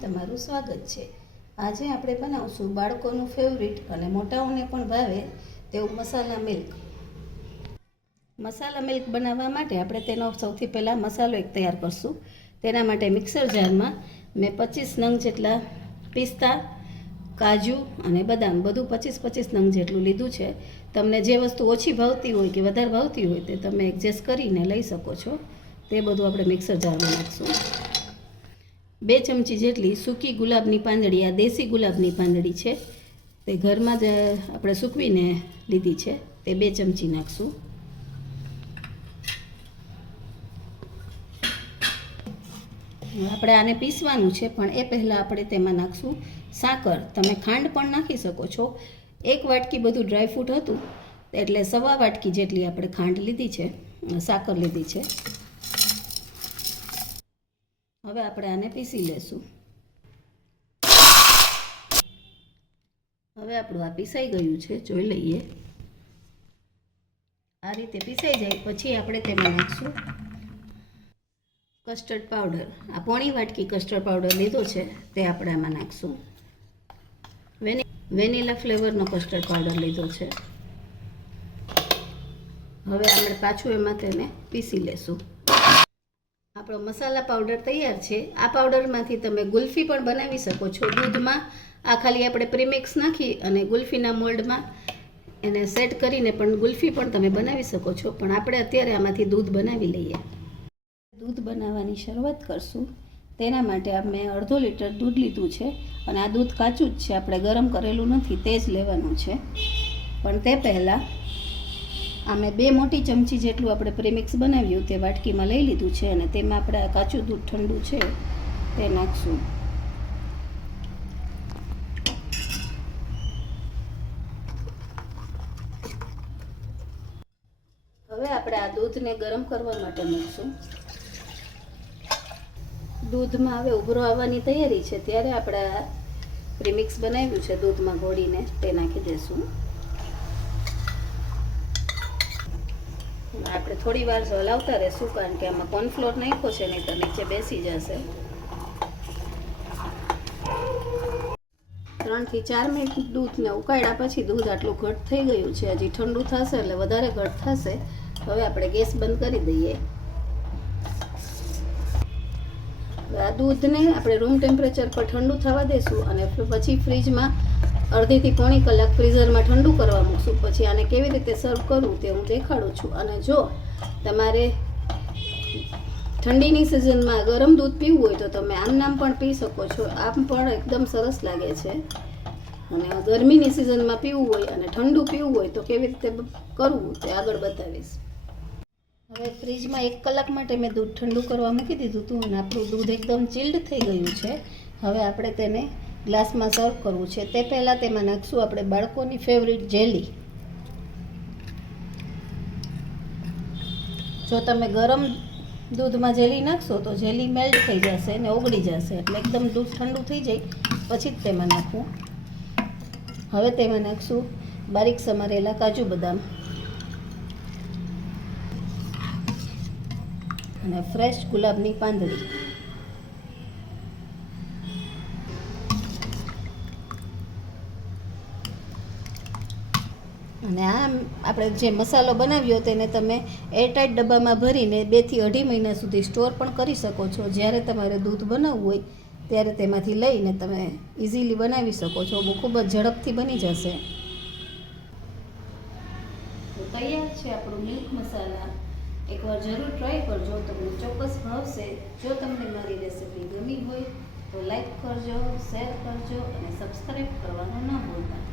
તમારું સ્વાગત છે. આજે આપણે બનાવશું બાળકોનું ફેવરિટ અને મોટાઓને પણ ભાવે તેવું મસાલા મિલ્ક મસાલા મિલ્ક બનાવવા માટે આપણે તેનો સૌથી પહેલાં મસાલો એક તૈયાર કરશું. તેના માટે મિક્સર જારમાં મેં પચીસ નંગ જેટલા પિસ્તા, કાજુ અને બદામ બધું પચીસ પચીસ નંગ જેટલું લીધું છે. તમને જે વસ્તુ ઓછી ભાવતી હોય કે વધારે ભાવતી હોય તે તમે એડજસ્ટ કરીને લઈ શકો છો. તે બધું આપણે મિક્સર જારમાં નાખશું. બે ચમચી જેટલી સૂકી ગુલાબની પાંદડી, આ દેશી ગુલાબની પાંદડી છે. તે ઘરમાં જ આપણે સૂકવીને લીધી છે. તે બે ચમચી નાખશું. આપણે આને પીસવાનું છે, પણ એ પહેલાં આપણે તેમાં નાખશું સાકર. તમે ખાંડ પણ નાખી શકો છો. એક વાટકી બધું ડ્રાયફ્રૂટ હતું, એટલે સવા વાટકી જેટલી આપણે ખાંડ લીધી છે સાકર લીધી છે. હવે આપણે આને પીસી લેશું. હવે આપણું આ પીસાઈ ગયું છે, જોઈ લઈએ. આ રીતે પીસાઈ જાય, પછી આપણે તેમાં નાખશું કસ્ટર્ડ પાવડર આ પોણી વાટકી કસ્ટર્ડ પાવડર લીધો છે, તે આપણે આમાં નાખશું. વેની વેનીલા ફ્લેવરનો કસ્ટર્ડ પાવડર લીધો છે. હવે આપણે પાછું એમાં તેને પીસી લેશું. આપણો મસાલા પાવડર તૈયાર છે. આ પાવડરમાંથી તમે ગુલ્ફી પણ બનાવી શકો છો. દૂધમાં આ ખાલી આપણે પ્રીમિક્સ નાખી અને ગુલ્ફીના મોલ્ડમાં એને સેટ કરીને પણ ગુલ્ફી પણ તમે બનાવી શકો છો. પણ આપણે અત્યારે આમાંથી દૂધ બનાવી લઈએ. દૂધ બનાવવાની શરૂઆત કરશું. તેના માટે મેં અડધો લીટર દૂધ લીધું છે અને આ દૂધ કાચું જ છે. આપણે ગરમ કરેલું નથી, તે જ લેવાનું છે. પણ તે પહેલાં આ મેં બે મોટી ચમચી જેટલું આપણે પ્રેમિક્સ બનાવ્યું તે વાટકીમાં લઈ લીધું છે અને તેમાં આપણે કાચું દૂધ ઠંડુ છે, તે નાખશું. હવે આપણે આ દૂધને ગરમ કરવા માટે મૂકશું. દૂધમાં હવે ઉભરો આવવાની તૈયારી છે, ત્યારે આપણે પ્રીમિક્સ બનાવ્યું છે દૂધમાં ઘોળીને તે નાખી દઈશું આપણે થોડી વાર હલાવતા રહેશું કારણ કે આમાં કોર્નફ્લોર નાખ્યો છે, નહીં તો નીચે બેસી જશે. ત્રણથી ચાર મિનિટ દૂધને ઉકાળ્યા પછી દૂધ આટલું ઘટ થઈ ગયું છે. હજી ઠંડુ થશે એટલે વધારે ઘટ થશે. હવે આપણે ગેસ બંધ કરી દઈએ. આ દૂધને આપણે રૂમ ટેમ્પરેચર પર ઠંડુ થવા દઈશું અને પછી ફ્રીજમાં અડધીથી પોણી કલાક ફ્રીઝરમાં ઠંડુ કરવા મૂકશું. પછી આને કેવી રીતે સર્વ કરવું તે હું દેખાડું છું. અને જો તમારે ઠંડીની સિઝનમાં ગરમ દૂધ પીવું હોય તો તમે આમ નામ પણ પી શકો છો. આમ પણ એકદમ સરસ લાગે છે. અને ગરમીની સિઝનમાં પીવું હોય અને ઠંડુ પીવું હોય તો કેવી રીતે કરવું તે આગળ બતાવીશ. હવે ફ્રીજમાં એક કલાક માટે મેં દૂધ ઠંડુ કરવા મૂકી દીધું હતું અને આપણું દૂધ એકદમ ચિલ્ડ થઈ ગયું છે. હવે આપણે તેને ગ્લાસમાં સર્વ કરવું છે. તે પહેલાં તેમાં નાખશું આપણે બાળકોની ફેવરિટ જેલી જો તમે ગરમ દૂધમાં જેલી નાખશો તો જેલી મેલ્ટ થઈ જશે અને ઓગળી જશે. એટલે એકદમ દૂધ ઠંડુ થઈ જાય. પછી જ તેમાં નાખવું. હવે તેમાં નાખશું બારીક સમારેલા કાજુ બદામ. અને ફ્રેશ ગુલાબની પાંદડી. અને આ આપણે જે મસાલો બનાવ્યો તેને તમે એરટાઈટ ડબ્બામાં ભરીને બેથી અઢી મહિના સુધી સ્ટોર પણ કરી શકો છો. જ્યારે તમારે દૂધ બનાવવું હોય ત્યારે તેમાંથી લઈને તમે ઇઝીલી બનાવી શકો છો. બહુ ખૂબ જ ઝડપથી બની જશે. તો તૈયાર છે આપણું મિલ્ક મસાલા. એકવાર જરૂર ટ્રાય કરજો. તમને ચોક્કસ ભાવશે. જો તમને મારી રેસિપી ગમી હોય તો લાઈક કરજો શેર કરજો અને સબસ્ક્રાઈબ કરવાનું ન ભૂલતા.